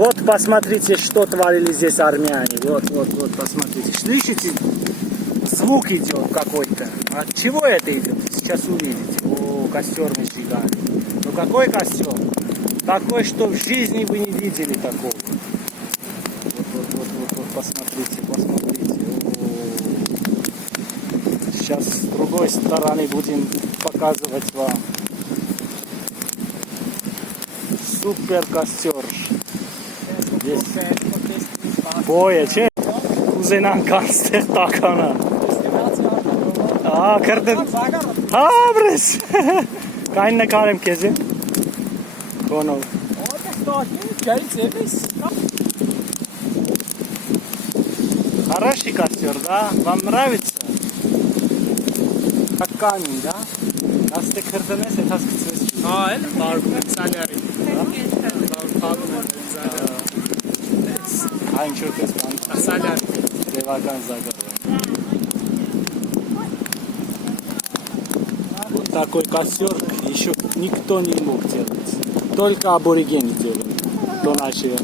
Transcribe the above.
Вот посмотрите, что творили здесь армяне. Вот, посмотрите. Слышите? Звук идет какой-то. От чего это идет? Сейчас увидите. О, костер мы сжигали. Ну какой костер? Такой, что в жизни вы не видели такого. Вот, посмотрите. О. Сейчас с другой стороны будем показывать вам. Супер костер. Здесь boja, ce? Kuzenam kanster takana. Kırdım. Bres. Kaynına karım kezi. Kono. Хороший костер, да? Вам нравится? Как камень, да? Нас ты кырдınız, tas kıtsız. El, bargum, salyari. Aynı çok esman. Salyari. Revakan zagarı. Вот такой костер еще никто не мог делать. Только аборигены делают. Кто начал.